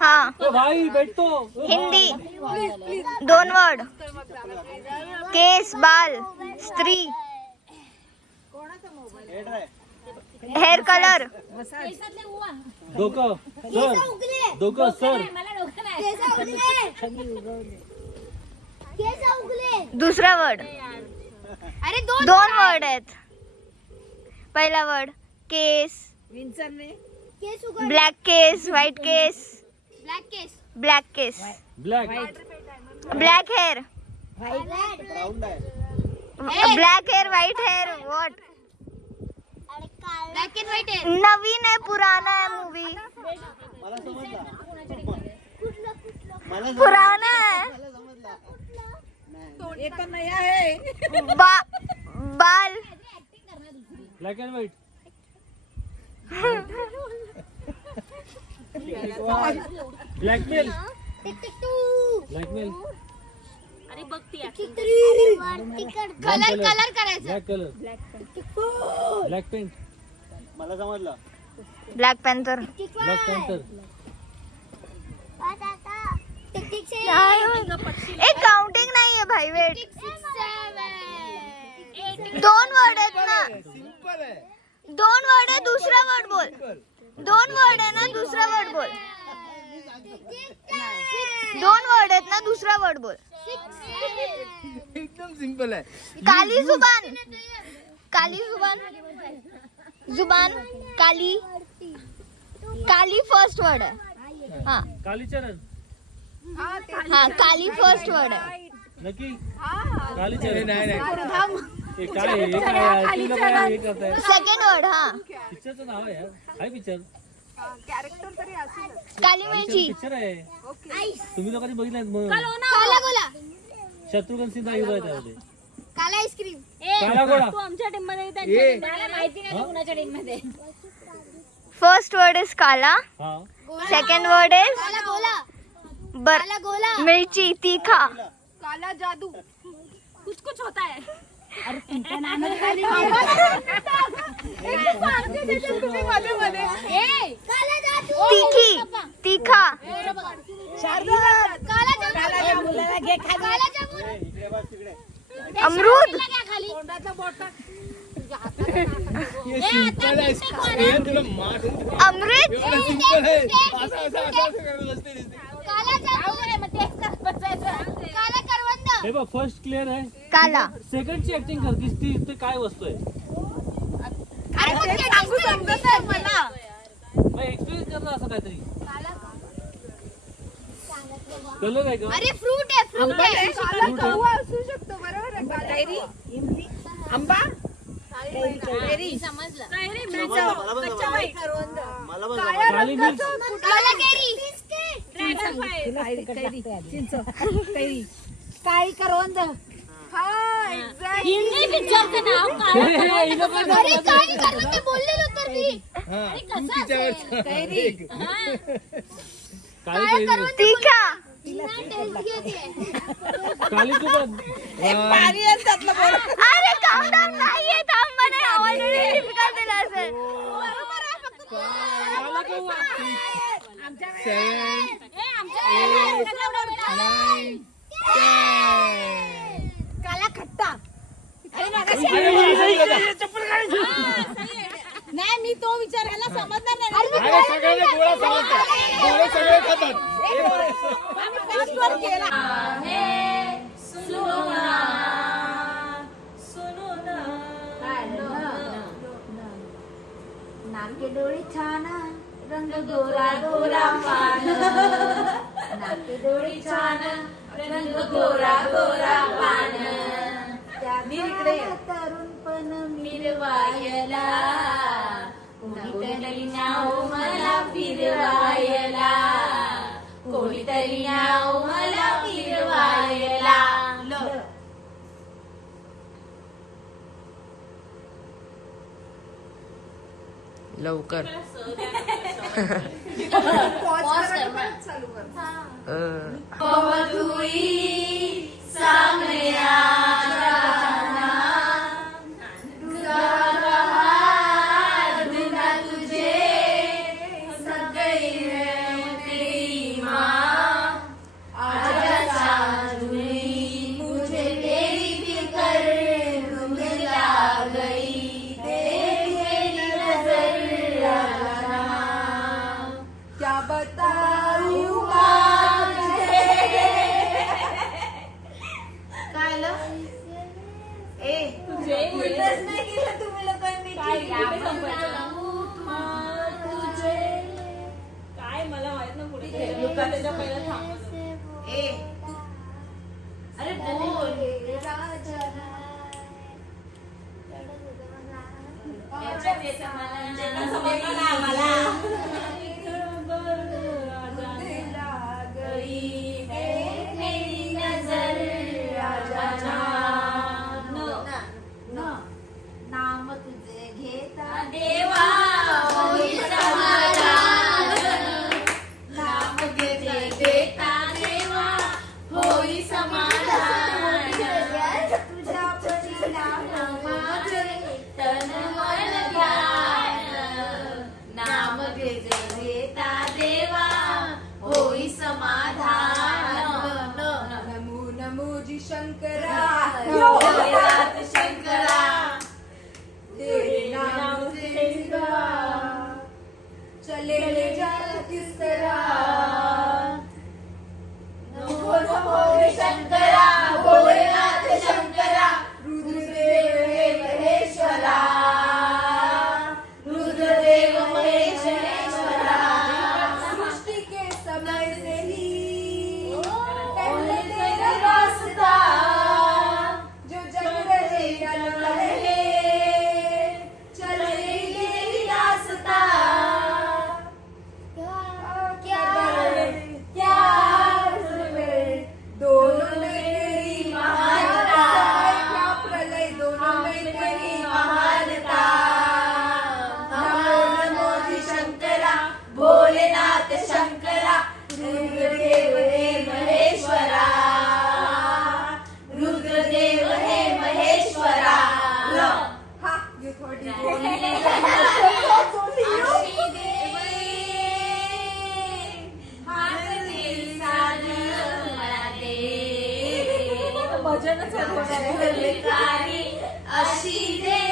हाँ भाई बैठ तो हिंदी 2 वर्ड केस बाल स्त्री हेअर कलर डोकं सर दुसरा वर्ड अरे 2 वर्ड आहेत. पहिला word case black case white case black case black black hair black hair white hair what black and white आहे. नवीन आहे पुराना आहे मूवी पुराना आहे बाल black and white blackmail blackmail colour करायचं. ब्लॅक कलर ब्लॅक पेंट मला समजलं ब्लॅक पॅन्थर ब्लॅक पॅन्थर एक काउंटिंग नाहीये भाई वेट 2 वर्ड आहेत ना 2 वर्ड आहे दुसरा वर्ड बोल 2 वर्ड आहे ना दुसरा वर्ड बोल 2 वर्ड आहेत ना दुसरा वर्ड बोल एकदम सिंपल आहे. काली जुबान जुबान काली काली फर्स्ट वर्ड आहे हा कालीचरण हा काली फर्स्ट वर्ड आहे नक्की कालीचरण नाही हे काय आहे? हे काय आहे? तुला काय हे करताय सेकंड वर्ड हा पिक्चरचं नाव आहे यार हाय पिक्चर काली मिरची पिक्चर आहे तुम्ही लोकांनी बघितलं मग काला गोला शत्रुघ्न सिन्हा हिरो आहे त्यामध्ये काला आईस्क्रीम. काला घोडा आमच्या टीम मध्ये त्यांच्या माहिती नाही कुणाच्या टीम मध्ये. फर्स्ट वर्ड इज काला हा सेकंड वर्ड इज काला गोला बर गोला मिरची तीखा काला जादू कुछ कुछ होता है. काला जादू तीखी तीखा काला जादू काला जादू अमरूद हे सिंपल आहे. हे तुला मारून अमृत सिंपल आहे. असं करत बसते नुसती. काला जादू काला करवंद हे बघ फर्स्ट क्लिअर आहे काला सेकंडची ऍक्टिंग कर दिसती ते काय वस्तू आहे मला मग एक्सप्लेन कर ना असं काहीतरी कलर आहे का अरे फ्रूट आहे फ्रूट आहे Fruit आहे? काली मिर्च काला केरी हिंदी पिक्चरचं नाव काय? अरे काळी करवंद बोललेलो तर मी हा, तू तिच्यावर काली कैरी तीखा काली जुबान अरे काउंटर नाहीये थांब मला ऑलरेडी डिफिकल्ट दिला असेल काला कौवा 7 काला खट्टा नाही मी तो विचारायला समजणार नाही. अरे सगळे गोळा समजतात. गोळे सगळे खातात. नाके डोळे छान रंग गोरा गोरा पान नाके डोळे छान रंग गोरा गोरा पान त्या तरुणपण मिरवायला कोणीतरी न्याव मला फिरवायला कोणीतरी न्याव मला फिरवायला लवकर त्याच्या पहिला थांब. ए अरे बोल. समजलं ना आम्हाला. नाम तुझे घेता देवा होई समाधान. नाम तुझे घेता देवा होई समाधान. तुझ्या परी नाम माझे तन मन ध्यान. नाम तुझे घेता देवा होई समाधान. नमो नमो जी शंकरा भोलेनाथ शंकरा तेरे नाम से सिवा चले ले जा किस तरह. नमो नमो शंकरा भोलेनाथ शंकरा रुद्रदेव हे महेश्वरा. रुद्रदेव महेश्वरा. सृष्टि के समय से ही पहले तेरा रास्ता जो जग रहे या न रहे चले यही रास्ता. क्या दोनों में तेरी महानता. क्या प्रलय दोनों में तेरी महानता. नमो नमो जी शंकरा भोलेनाथ शंकरा रुद्रदेव हे महेश्वरा. रुद्रदेव हे महेश्वरा. हा ये थोड़ी आशी दे हात तेरी साधी मला दे. भजनकारी अशी दे.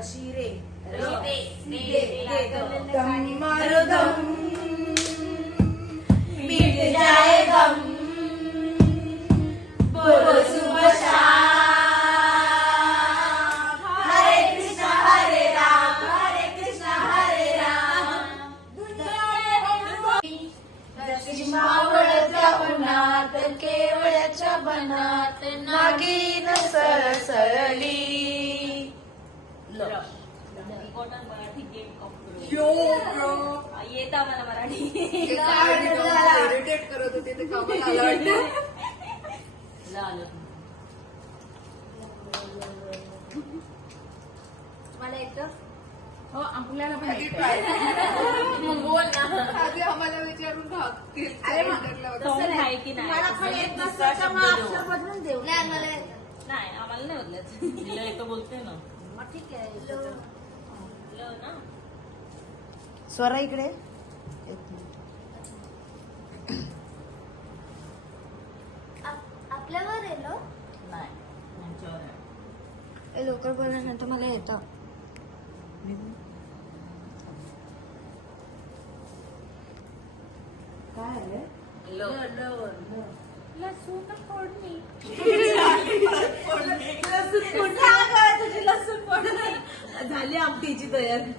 अशी रे मरुदम मिट जाए गम. बोलो सुबह शाम. हरे कृष्णा हरे राम हरे कृष्णा हरे राम. दक्षिणावळच्या उन्हात केवळच्या बनात नागिन सरसरली. येता मला मराठी. इरिटेट करत होते ते कामाला आलं वाटतं. मला येतं. हो आपल्याला पण बोल ना. आधी आम्हाला विचारून तसं भाग नाही की नाही. मला पण येत नसतं तर मग अक्षर बदलून देऊ. नाही आम्हाला नाही बदलायचं. तिला एक बोलते ना. मग ठीक आहे. ल ना. स्वरा इकडे आपल्यावर येलो नाही यांच्यावर आहे. लवकर बोलल्यानंतर मला येतं. लसूण फोडणी. झाली आमटीची तयारी.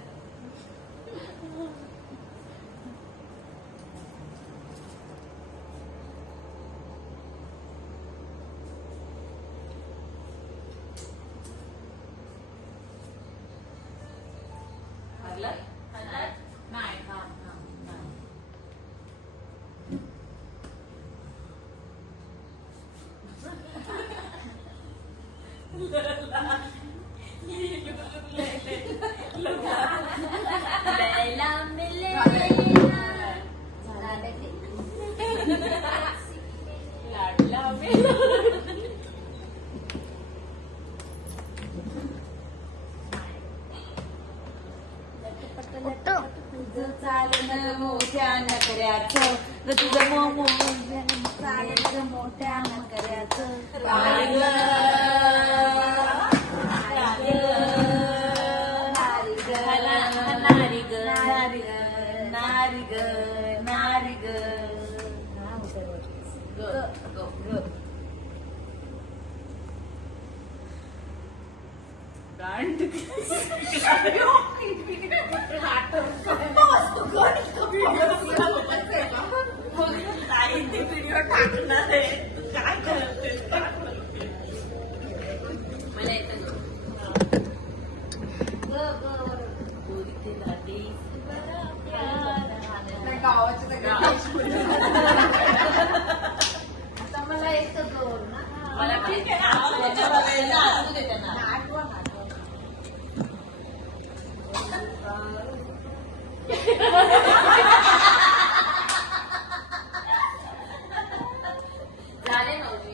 तुझं चालणं मोठ्या नकऱ्याचं ग तुझं चालणं मोठ्या नकऱ्याचं नारी ग नारी ग नारी ग नारी ग नारी ग व्हिडिओ टाकणार आहे काय करते मला येतं गावाच्या सगळ्या आता मला येतं गौर ना मला ठीक आहे आठवू दे त्यांना आठवा झाले नव्हते